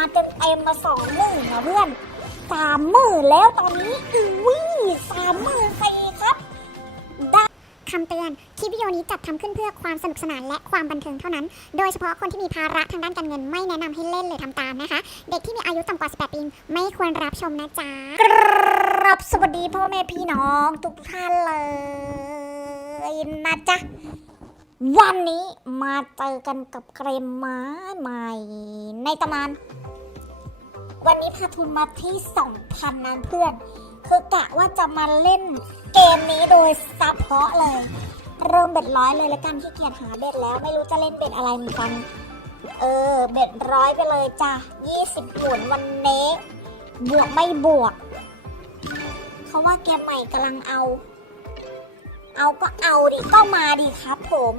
มาเต็มเต็มมาสองหมื่นนะเพื่อนสามหมื่นแล้วตอนนี้อุ้ยสามหมื่นสี่ครับได้คำเตือน คลิปวิดีโอนี้จัดทำขึ้นเพื่อความสนุกสนานและความบันเทิงเท่านั้น โดยเฉพาะคนที่มีภาระทางด้านการเงินไม่แนะนำให้เล่นหรือทำตามนะคะ เด็กที่มีอายุต่ำกว่า 18 ปีไม่ควรรับชมนะจ๊ะครับสวัสดีพ่อแม่พี่น้องทุกท่านเลยนะจ๊ะวันนี้มาเจอกันกับเกรมไม้ใหม่ในตำนาน วันนี้พาทุนมาที่ 2,000นั้นเพื่อน คือกะว่าจะมาเล่นเกมนี้โดยซับเพาะเลย เริ่มเบ็ดร้อยเลยแล้วกันที่เกียจหาเบ็ดแล้วไม่รู้จะเล่นเบ็ดอะไรเหมือนกัน เออ เบ็ดร้อยไปเลยจ้ะ20หมุนวันนี้บวกไม่บวก เขาว่าเกมใหม่กำลังเอา เอาก็เอาดิก็มาดิครับผม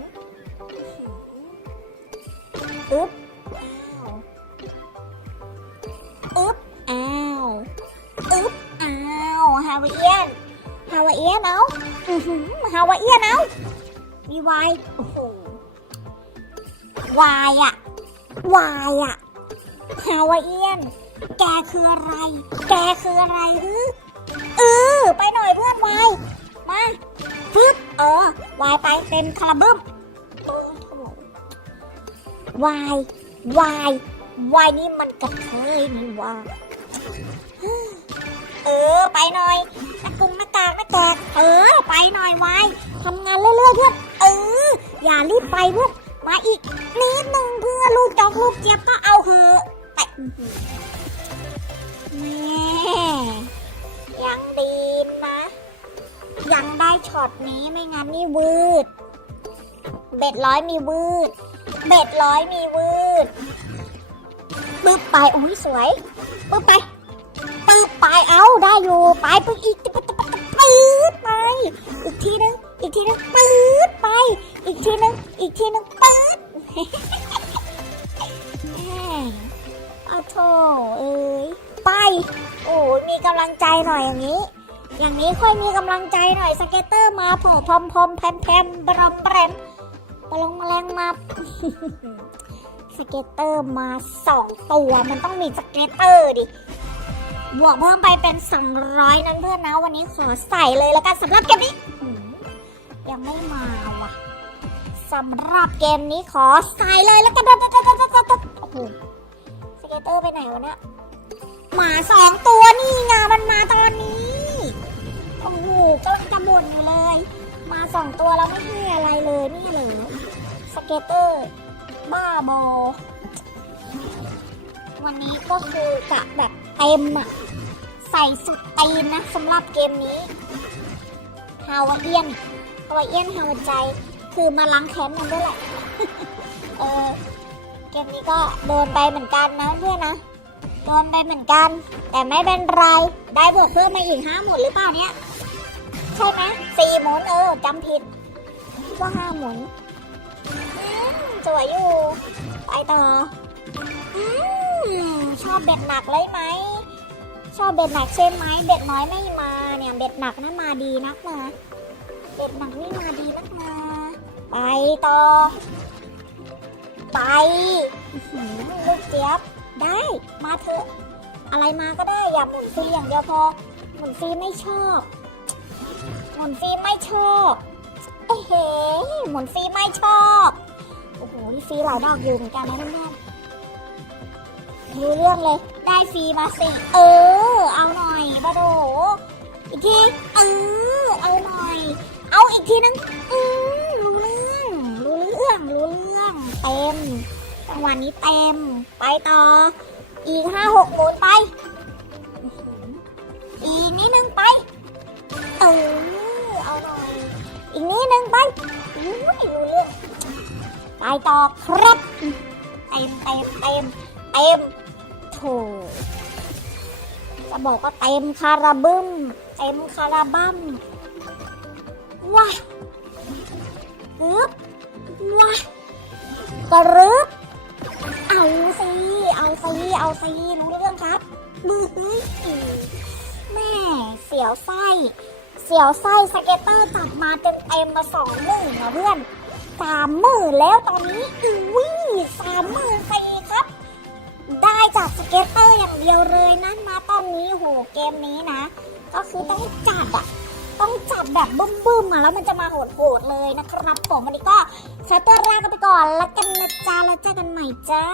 อึ๊บ ฮาวาเอียนเอาฮาวาเอียนเอามีวายโอ้โหวายอะวายอะฮาวาเอียน แกคืออะไร แกคืออะไรฮึเออไปหน่อยเพื่อนวายมาฟึบเออวายไปเต็มคาราบึ้มวายวายวายนี่มันกระเทยนี่ว่า เออ ไปหน่อยหน้ากรุงน้ากากหน้าแตกเออ ไปหน่อยวายทำงานเรื่อยๆเพื่อนเออ อย่ารีบไปเพื่อนมาอีกนิดหนึ่งเพื่อลูกจอกลูกเจี๊ยบก็เอาเหอะไปแม่ยังดีนะ ยังได้ช็อตนี้ไม่งั้นนี่วืด เบ็ดร้อยมีวืด เบ็ดร้อยมีวืดปึ๊บไปอุ้ยสวยปึ๊บไป ไปเอาได้อยู่ไปปึ๊บอีกปึ๊บไป อีกทีนึงอีกทีนึงปึ๊บไป อีกทีนึงอีกทีนึงปึ๊บแม่เอาโถเอ้ยไป โอ้ยมีกำลังใจหน่อยอย่างนี้ อย่างนี้ค่อยมีกำลังใจหน่อยสเก็ตเตอร์มาผล่พรอมพรอมแพมแพมบรอมแบรมปลงแมลงมาสเก็ตเตอร์มาสองตัวมันต้องมีสเก็ตเตอร์ดิ บวกเพิ่มไปเป็น 200 นั้นเพื่อนนะ วันนี้ขอใส่เลยแล้วกันสำหรับเกมนี้ยังไม่มาว่ะสำหรับเกมนี้ขอใส่เลยแล้วกันโอ้โหสเก็ตเตอร์ไปไหนวะเนี่ยหมาสองตัวนี่ไงมันมาตอนนี้ โอ้โหก็จะบ่นอยู่เลย มาสองตัวแล้วไม่ให้อะไรเลยนี่เหรอสเก็ตเตอร์ บ้าบอวันนี้ก็คือกะแบบ เต็มอะใส่สุดตีนนะสำหรับเกมนี้ฮาวาเอียนฮาวาเอียนฮาวาใจ คือมาล้างแค้นกันด้วยแหละเออเกมนี้ก็โดนไปเหมือนกันนะเพื่อนนะโดนไปเหมือนกัน แต่ไม่เป็นไร ได้บวกเพิ่มมาอีกห้าหมุนหรือเปล่าเนี่ยใช่ไหมสี่หมุนเออจำผิดว่าห้าหมุนสวยอยู่ ไปต่อ อบเบ็ดหนักเลยไหม ชอบเบ็ดหนักใช่ไหม เบ็ดน้อยไม่มาเนี่ย เบ็ดหนักนั่นมาดีนักนะเบ็ดหนักนี่มาดีนักนะไปต่อ ไปลูกเจี๊ยบ ได้ มาเถอะ อะไรมาก็ได้อย่าหมุนฟีอย่างเดียวพอ หมุนฟีไม่ชอบ หมุนฟีไม่ชอบเอ้เฮ้หมุนฟีไม่ชอบ โอ้โห นี่ฟรีหลายดอกอยู่เหมือนกันนะเพื่อน รู้เรื่องเลย ได้ฟรีมาสิเออ เอาหน่อยบาโด อีกทีเออเอาหน่อย เอาอีกทีนึงอืมรู้เรื่องรู้เรื่องรู้เรื่องเต็มจังหวะนี้เต็ม ไปต่อ อีกห้าหกหมุนไป อีกนิดนึงไปเออเอาหน่อย อีกนิดนึงไปอุ้ยรู้เรื่องไปต่อครับเต็มเต็มเต็มเต็ม จะบอกว่าเต็มคาราบึ้ม เต็มคาราบัมว้าฮึบว้ากรึบเอาสิเอาสิเอาสิรู้เรื่องครับมือแม่เสียวไส้เสียวไส้สเก็ตเตอร์จัดมาเต็มเต็มมาสองหมื่นนะเพื่อนสามหมื่นแล้วตอนนี้อุ้ยสามหมื่นสี่ ได้จากสเก็ตเตอร์อย่างเดียวเลยนะมาตอนนี้โหเกมนี้นะ ก็คือต้องจับอะต้องจับแบบบึ้มๆอะแล้วมันจะมาโหดๆเลยนะครับผมวันนี้ก็ขอตัวลากันไปก่อนแล้วกันนะจ๊ะแล้วเจอกันใหม่จ้า